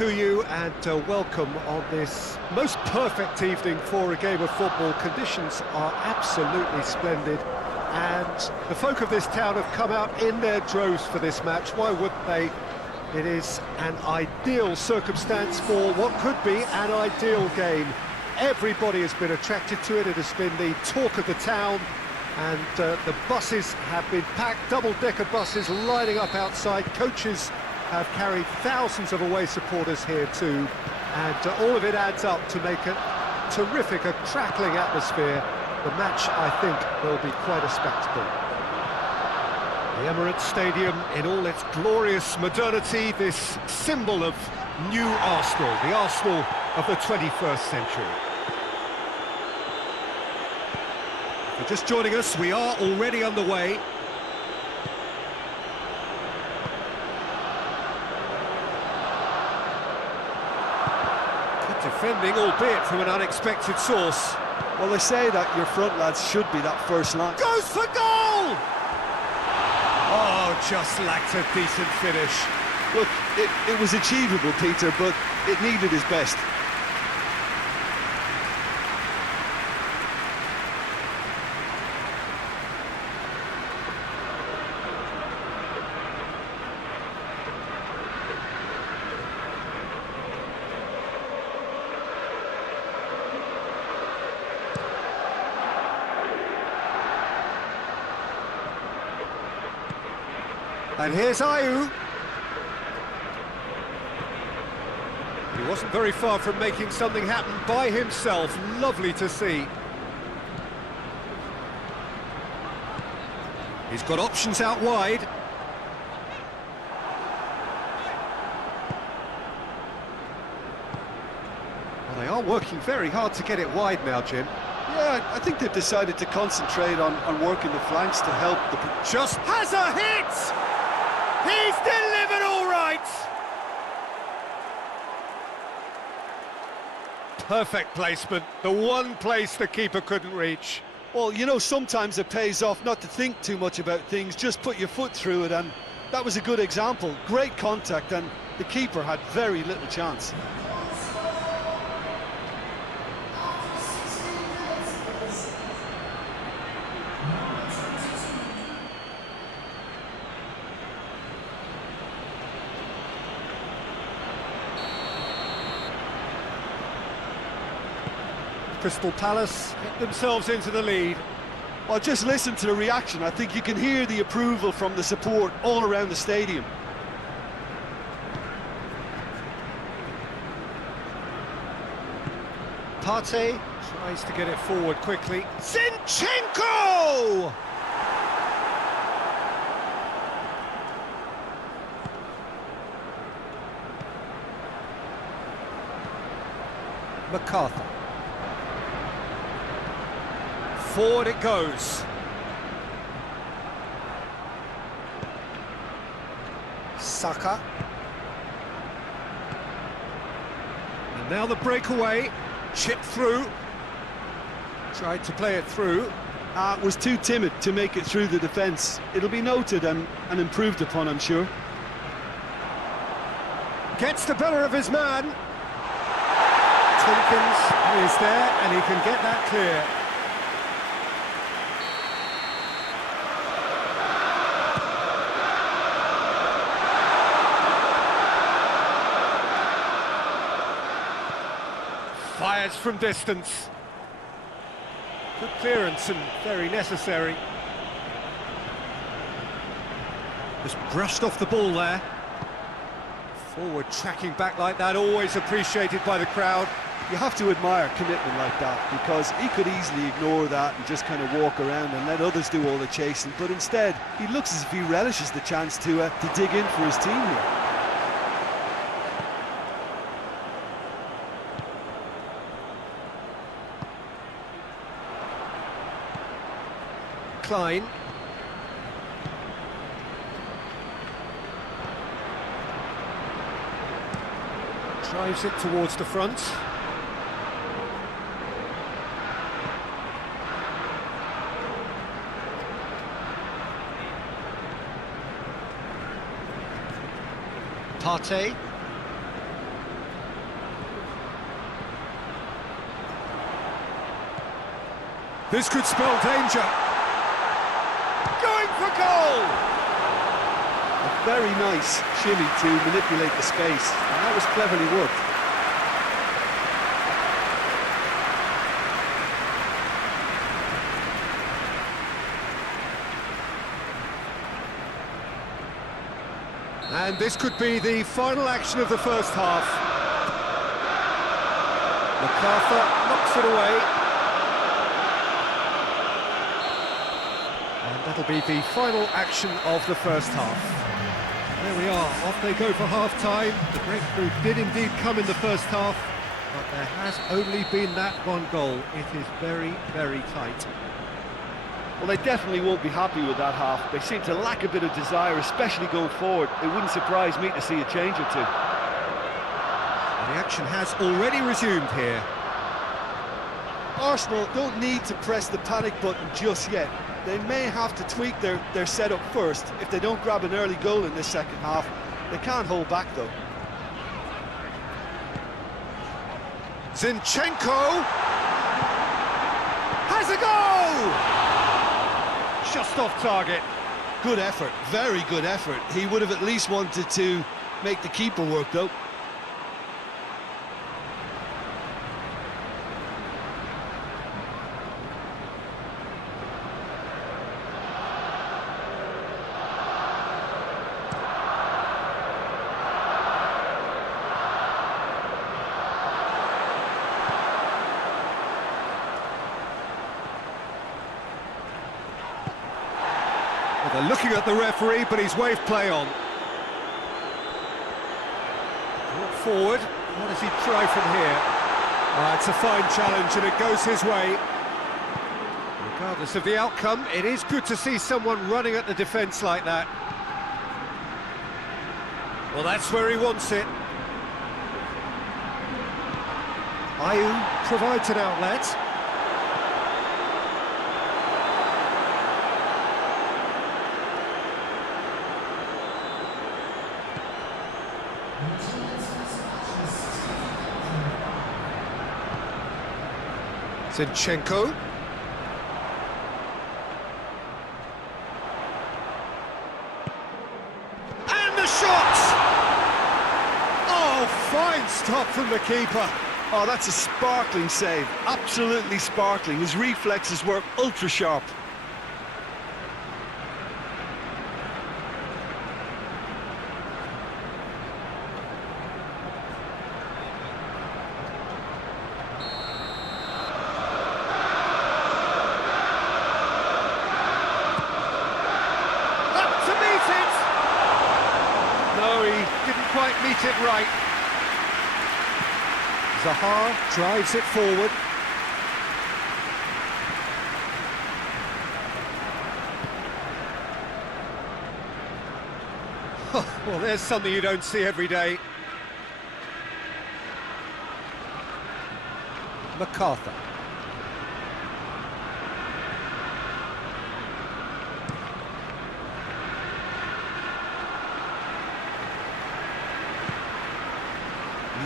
To you and welcome on this most perfect evening for a game of football. Conditions are absolutely splendid and the folk of this town have come out in their droves for this match. Why wouldn't they? It is an ideal circumstance for what could be an ideal game. Everybody has been attracted to it. It has been the talk of the town, and the buses have been packed, double-decker buses lining up outside. Coaches have carried thousands of away supporters here too, and all of it adds up to make a terrific, a crackling atmosphere. The match, I think, will be quite a spectacle. The Emirates Stadium in all its glorious modernity, this symbol of new Arsenal, the Arsenal of the 21st century. If you're just joining us, we are already underway. Defending, albeit from an unexpected source. Well, they say that your front lads should be that first line. Goes for goal! Oh, just lacked a decent finish. Look, it was achievable, Peter, but it needed his best. And here's Ayew. He wasn't very far from making something happen by himself. Lovely to see. He's got options out wide. Well, they are working very hard to get it wide now, Jim. Yeah, I think they've decided to concentrate on working the flanks to help the... Just has a hit! He's delivered all right! Perfect placement, the one place the keeper couldn't reach. Well, you know, sometimes it pays off not to think too much about things, just put your foot through it, and that was a good example. Great contact, and the keeper had very little chance. Crystal Palace get themselves into the lead. Well, just listen to the reaction. I think you can hear the approval from the support all around the stadium. Partey tries to get it forward quickly. Zinchenko! MacArthur. Forward it goes. Saka. And now the breakaway. Chip through. Tried to play it through. Was too timid to make it through the defence. It'll be noted and improved upon, I'm sure. Gets the better of his man. Tompkins is there and he can get that clear. Fires from distance. Good clearance and very necessary. Just brushed off the ball there. Forward tracking back like that, always appreciated by the crowd. You have to admire commitment like that, because he could easily ignore that and just kind of walk around and let others do all the chasing, but instead he looks as if he relishes the chance to dig in for his team here. Klein. Drives it towards the front. Partey. This could spell danger. Going for goal! A very nice shimmy to manipulate the space, and that was cleverly worked. And this could be the final action of the first half. MacArthur knocks it away. And that'll be the final action of the first half. There we are, off they go for half-time. The breakthrough did indeed come in the first half, but there has only been that one goal. It is very, very tight. Well, they definitely won't be happy with that half. They seem to lack a bit of desire, especially going forward. It wouldn't surprise me to see a change or two. The action has already resumed here. Arsenal don't need to press the panic button just yet. They may have to tweak their setup first if they don't grab an early goal in this second half. They can't hold back, though. Zinchenko has a goal! Just off target. Good effort, very good effort. He would have at least wanted to make the keeper work, though. Well, they're looking at the referee, but he's waved play on. Brought forward. What does he try from here? It's a fine challenge, and it goes his way. Regardless of the outcome, it is good to see someone running at the defence like that. Well, that's where he wants it. Ayew provides an outlet. Zinchenko. And the shot! Oh, fine stop from the keeper. Oh, that's a sparkling save. Absolutely sparkling. His reflexes were ultra sharp. No, he didn't quite meet it right. Zaha drives it forward. Well, there's something you don't see every day. MacArthur.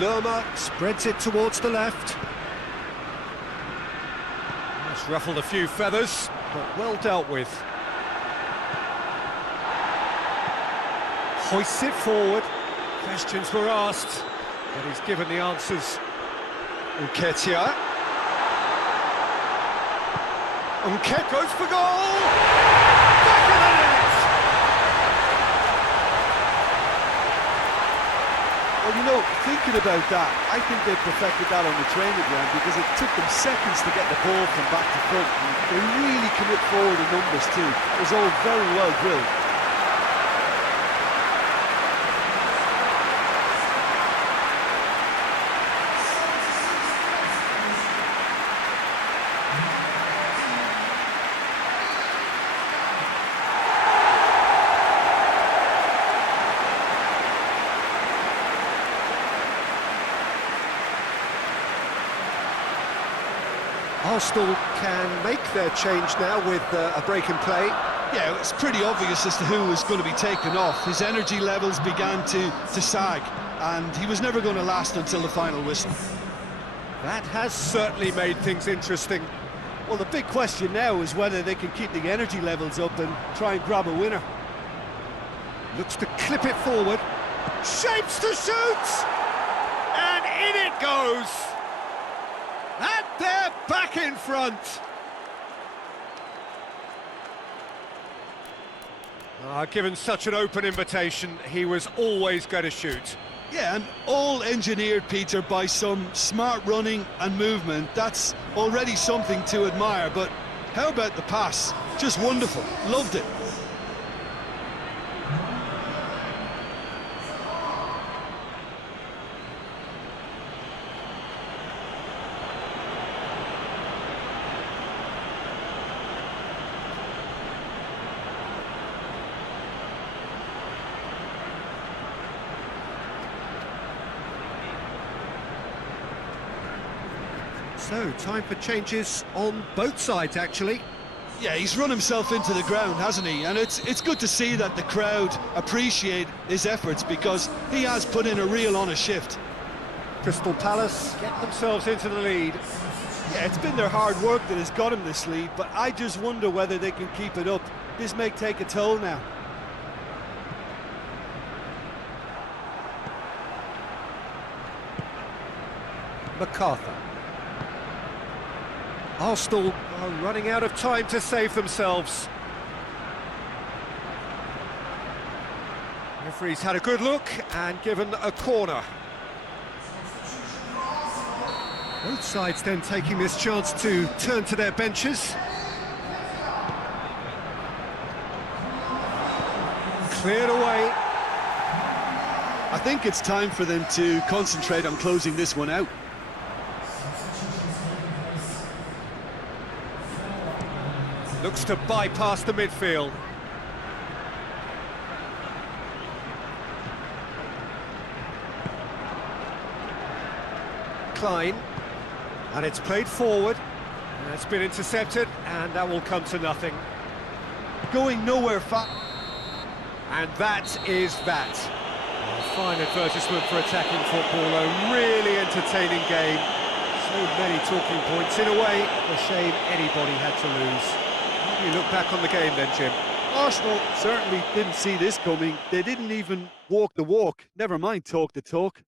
Lerma spreads it towards the left. That's ruffled a few feathers, but well dealt with. Hoists it forward. Questions were asked, but he's given the answers. Nketiah. Nketiah goes for goal! Back in the net! Well, you know, thinking about that, I think they perfected that on the training ground because it took them seconds to get the ball from back to front. And they really commit forward in numbers too. It was all very well drilled. Arsenal can make their change now with a break in play. Yeah, it's pretty obvious as to who was going to be taken off. His energy levels began to sag, and he was never going to last until the final whistle. That has certainly made things interesting. Well, the big question now is whether they can keep the energy levels up and try and grab a winner. Looks to clip it forward. Shapes to shoot! And in it goes! And they're back in front! Given such an open invitation, he was always going to shoot. Yeah, and all engineered, Peter, by some smart running and movement. That's already something to admire, but how about the pass? Just wonderful. Loved it. So, time for changes on both sides, actually. Yeah, he's run himself into the ground, hasn't he? And it's good to see that the crowd appreciate his efforts, because he has put in a real honest shift. Crystal Palace get themselves into the lead. Yeah, it's been their hard work that has got him this lead, but I just wonder whether they can keep it up. This may take a toll now. MacArthur. Arsenal are running out of time to save themselves. Referee's had a good look and given a corner. Both sides then taking this chance to turn to their benches. Cleared away. I think it's time for them to concentrate on closing this one out. Looks to bypass the midfield. Klein. And it's played forward. And it's been intercepted, and that will come to nothing. Going nowhere fast. And that is that. A fine advertisement for attacking football, a really entertaining game. So many talking points. In a way, a shame anybody had to lose. How do you look back on the game then, Jim? Arsenal certainly didn't see this coming. They didn't even walk the walk, never mind talk the talk.